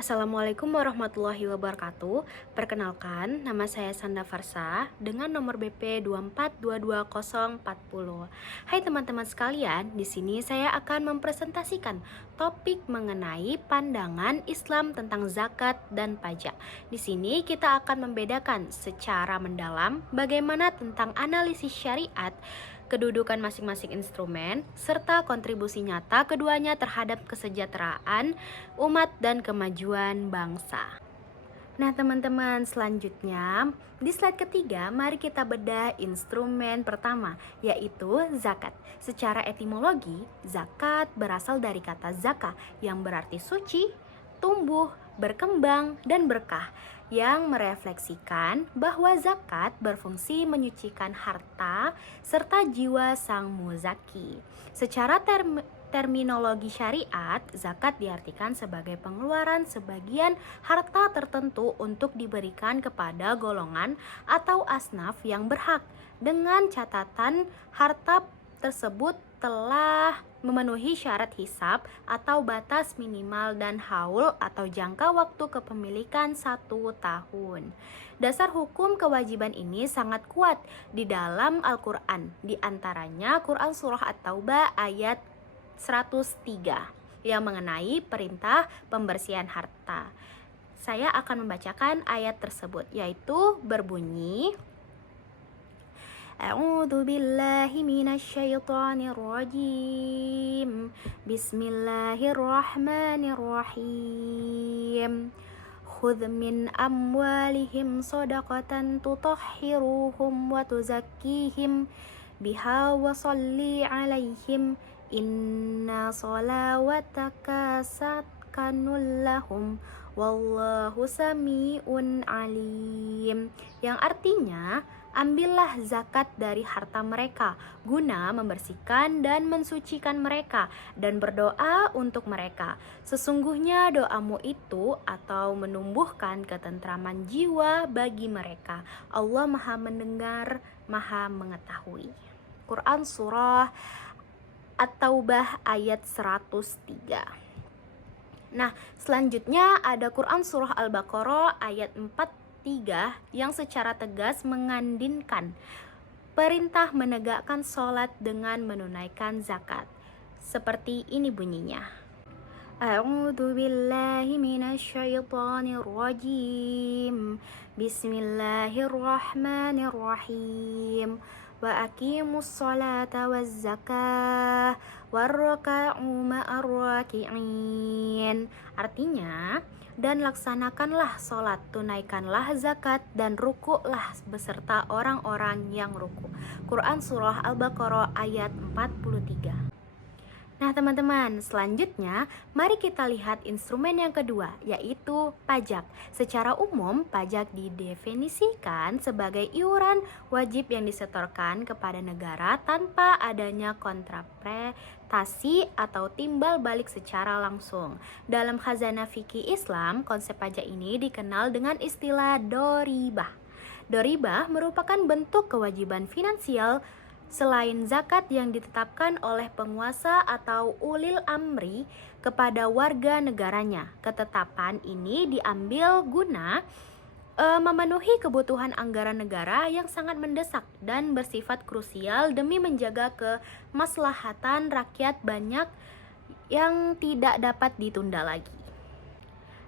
Assalamualaikum warahmatullahi wabarakatuh. Perkenalkan, nama saya Sanda Farsa dengan nomor BP 2422040. Hai teman-teman sekalian, di sini saya akan mempresentasikan topik mengenai pandangan Islam tentang zakat dan pajak. Di sini kita akan membedakan secara mendalam bagaimana tentang analisis syariat, kedudukan masing-masing instrumen, serta kontribusi nyata keduanya terhadap kesejahteraan umat dan kemajuan bangsa. Nah teman-teman, selanjutnya di slide ketiga mari kita bedah instrumen pertama, yaitu zakat. Secara etimologi, zakat berasal dari kata zaka yang berarti suci, tumbuh, berkembang, dan berkah, yang merefleksikan bahwa zakat berfungsi menyucikan harta serta jiwa sang muzaki. Secara terminologi syariat, zakat diartikan sebagai pengeluaran sebagian harta tertentu untuk diberikan kepada golongan atau asnaf yang berhak, dengan catatan harta tersebut telah memenuhi syarat hisab atau batas minimal dan haul atau jangka waktu kepemilikan 1 tahun. Dasar hukum kewajiban ini sangat kuat di dalam Al-Quran, di antaranya Quran Surah At-Taubah ayat 103 yang mengenai perintah pembersihan harta. Saya akan membacakan ayat tersebut, yaitu berbunyi, A'udzu billahi minasyaitonir rajim. Bismillahirrahmanirrahim. Khudh min amwalihim shadaqatan tutahhiruhum wa tuzakkihim biha wa shalli 'alaihim inna sholawataka sakanul lahum wallahu sami'un alim. Yang artinya, ambillah zakat dari harta mereka guna membersihkan dan mensucikan mereka, dan berdoa untuk mereka. Sesungguhnya doamu itu atau menumbuhkan ketentraman jiwa bagi mereka. Allah Maha Mendengar, Maha Mengetahui. Quran Surah At-Taubah ayat 103. Nah, selanjutnya ada Quran Surah Al-Baqarah ayat 43 yang secara tegas mengandinkan perintah menegakkan sholat dengan menunaikan zakat. Seperti ini bunyinya. A'udzu billahi minasyaitonir rajim. Bismillahirrahmanirrahim. Wa aqimus sholata waz zakah warraka'u ma'ar raki'in. Artinya, dan laksanakanlah sholat, tunaikanlah zakat, dan rukuklah beserta orang-orang yang ruku. Quran Surah Al-Baqarah ayat 43. Nah teman-teman, selanjutnya mari kita lihat instrumen yang kedua, yaitu pajak. Secara umum, pajak didefinisikan sebagai iuran wajib yang disetorkan kepada negara tanpa adanya kontrapretasi atau timbal balik secara langsung. Dalam khazanah fikih Islam, konsep pajak ini dikenal dengan istilah doribah. Doribah merupakan bentuk kewajiban finansial selain zakat yang ditetapkan oleh penguasa atau ulil amri kepada warga negaranya. Ketetapan ini diambil guna memenuhi kebutuhan anggaran negara yang sangat mendesak dan bersifat krusial demi menjaga kemaslahatan rakyat banyak yang tidak dapat ditunda lagi.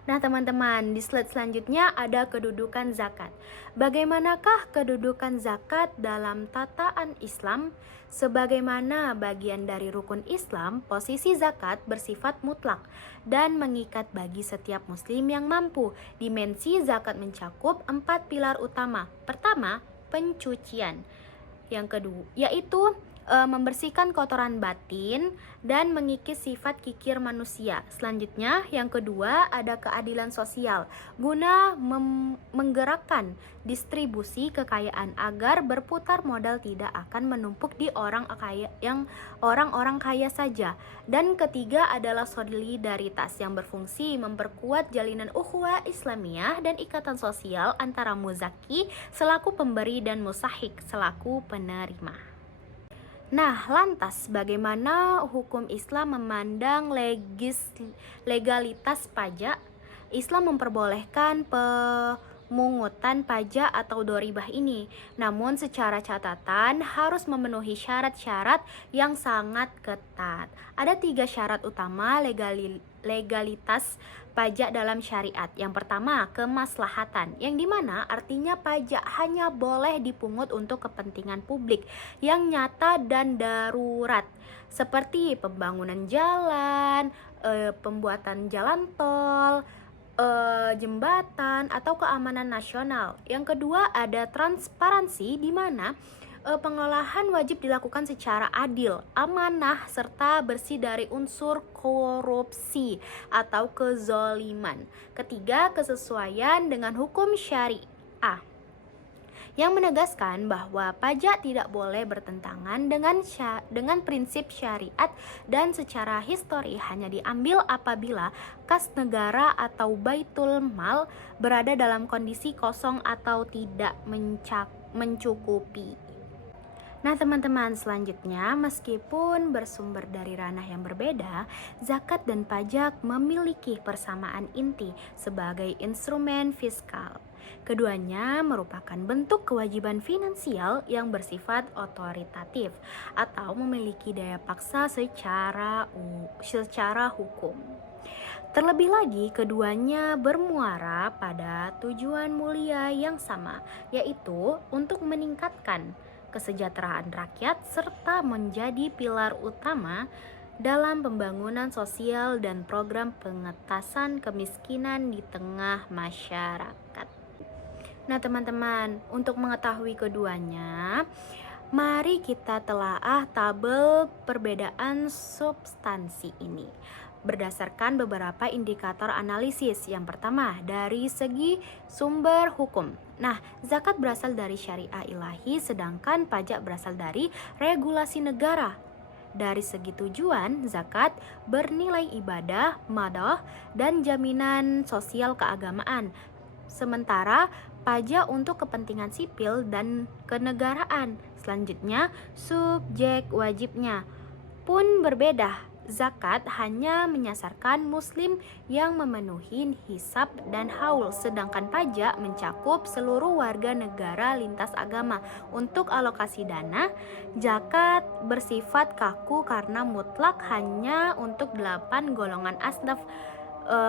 Nah teman-teman, di slide selanjutnya ada kedudukan zakat. Bagaimanakah kedudukan zakat dalam tataan Islam? Sebagaimana bagian dari rukun Islam, posisi zakat bersifat mutlak dan mengikat bagi setiap muslim yang mampu. Dimensi zakat mencakup 4 pilar utama. Pertama, pencucian. Yang kedua, yaitu membersihkan kotoran batin dan mengikis sifat kikir manusia. Selanjutnya, yang kedua ada keadilan sosial guna menggerakkan distribusi kekayaan agar berputar modal tidak akan menumpuk di orang-orang kaya saja. Dan ketiga adalah solidaritas yang berfungsi memperkuat jalinan ukhuwah Islamiyah dan ikatan sosial antara muzaki selaku pemberi dan musahik selaku penerima. Nah, lantas bagaimana hukum Islam memandang legalitas pajak? Islam memperbolehkan pemungutan pajak atau doribah ini, namun secara catatan harus memenuhi syarat-syarat yang sangat ketat. Ada 3 syarat utama legalitas pajak dalam syariat. Yang pertama, kemaslahatan, yang dimana artinya pajak hanya boleh dipungut untuk kepentingan publik yang nyata dan darurat, seperti pembangunan jalan, pembuatan jalan tol, jembatan, atau keamanan nasional. Yang kedua, ada transparansi, di mana pengolahan wajib dilakukan secara adil, amanah, serta bersih dari unsur korupsi atau kezoliman. Ketiga, kesesuaian dengan hukum syariah, yang menegaskan bahwa pajak tidak boleh bertentangan dengan prinsip syariat dan secara histori hanya diambil apabila kas negara atau baitul mal berada dalam kondisi kosong atau tidak mencukupi. Nah teman-teman, selanjutnya meskipun bersumber dari ranah yang berbeda, zakat dan pajak memiliki persamaan inti sebagai instrumen fiskal. Keduanya merupakan bentuk kewajiban finansial yang bersifat otoritatif atau memiliki daya paksa secara hukum. Terlebih lagi, keduanya bermuara pada tujuan mulia yang sama, yaitu untuk meningkatkan kesejahteraan rakyat serta menjadi pilar utama dalam pembangunan sosial dan program pengentasan kemiskinan di tengah masyarakat. Nah teman-teman, untuk mengetahui keduanya, mari kita telaah tabel perbedaan substansi ini berdasarkan beberapa indikator analisis. Yang pertama, dari segi sumber hukum. Nah, zakat berasal dari syariah ilahi, sedangkan pajak berasal dari regulasi negara. Dari segi tujuan, zakat bernilai ibadah, madah, dan jaminan sosial keagamaan. Sementara pajak untuk kepentingan sipil dan kenegaraan. Selanjutnya, subjek wajibnya pun berbeda. Zakat hanya menyasarkan muslim yang memenuhi hisab dan haul, sedangkan pajak mencakup seluruh warga negara lintas agama. Untuk alokasi dana, zakat bersifat kaku karena mutlak hanya untuk 8 golongan asnaf.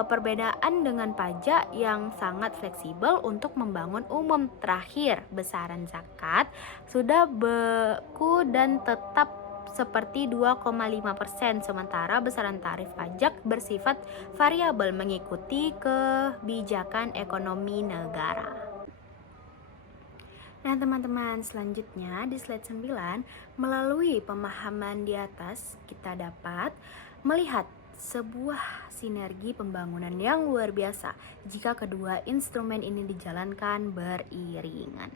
Perbedaan dengan pajak yang sangat fleksibel untuk membangun umum. Terakhir, besaran zakat sudah beku dan tetap seperti 2,5%, sementara besaran tarif pajak bersifat variabel mengikuti kebijakan ekonomi negara. Nah teman-teman, selanjutnya di slide 9, melalui pemahaman di atas kita dapat melihat sebuah sinergi pembangunan yang luar biasa jika kedua instrumen ini dijalankan beriringan.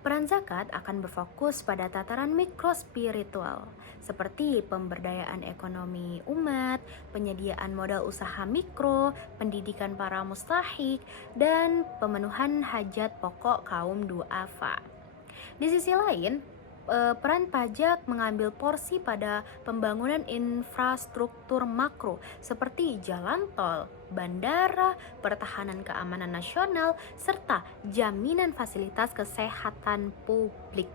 Peran zakat akan berfokus pada tataran mikrospiritual, seperti pemberdayaan ekonomi umat, penyediaan modal usaha mikro, pendidikan para mustahik, dan pemenuhan hajat pokok kaum duafa. Di sisi lain, peran pajak mengambil porsi pada pembangunan infrastruktur makro seperti jalan tol, bandara, pertahanan keamanan nasional, serta jaminan fasilitas kesehatan publik.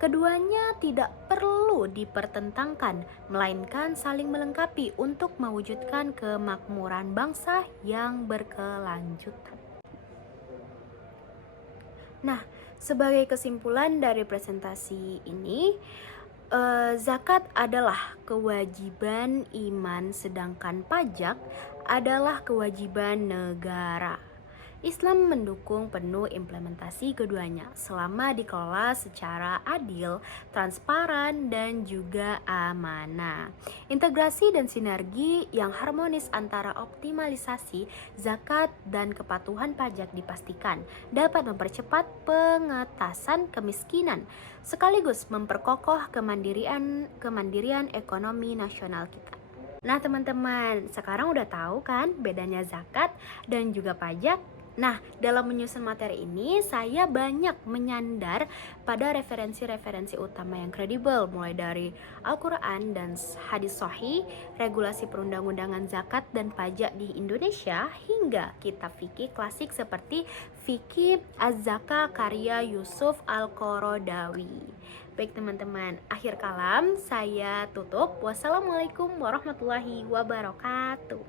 Keduanya tidak perlu dipertentangkan, melainkan saling melengkapi untuk mewujudkan kemakmuran bangsa yang berkelanjutan. Nah, sebagai kesimpulan dari presentasi ini, zakat adalah kewajiban iman, sedangkan pajak adalah kewajiban negara. Islam mendukung penuh implementasi keduanya selama dikelola secara adil, transparan, dan juga amanah. Integrasi dan sinergi yang harmonis antara optimalisasi zakat dan kepatuhan pajak dipastikan dapat mempercepat pengentasan kemiskinan sekaligus memperkokoh kemandirian ekonomi nasional kita. Nah teman-teman, sekarang udah tahu kan bedanya zakat dan juga pajak? Nah, dalam menyusun materi ini, saya banyak menyandar pada referensi-referensi utama yang kredibel, mulai dari Al-Quran dan hadis sahih, regulasi perundang-undangan zakat dan pajak di Indonesia, hingga kitab fikih klasik seperti Fikih Az-Zaka karya Yusuf Al-Qaradawi. Baik teman-teman, akhir kalam saya tutup. Wassalamualaikum warahmatullahi wabarakatuh.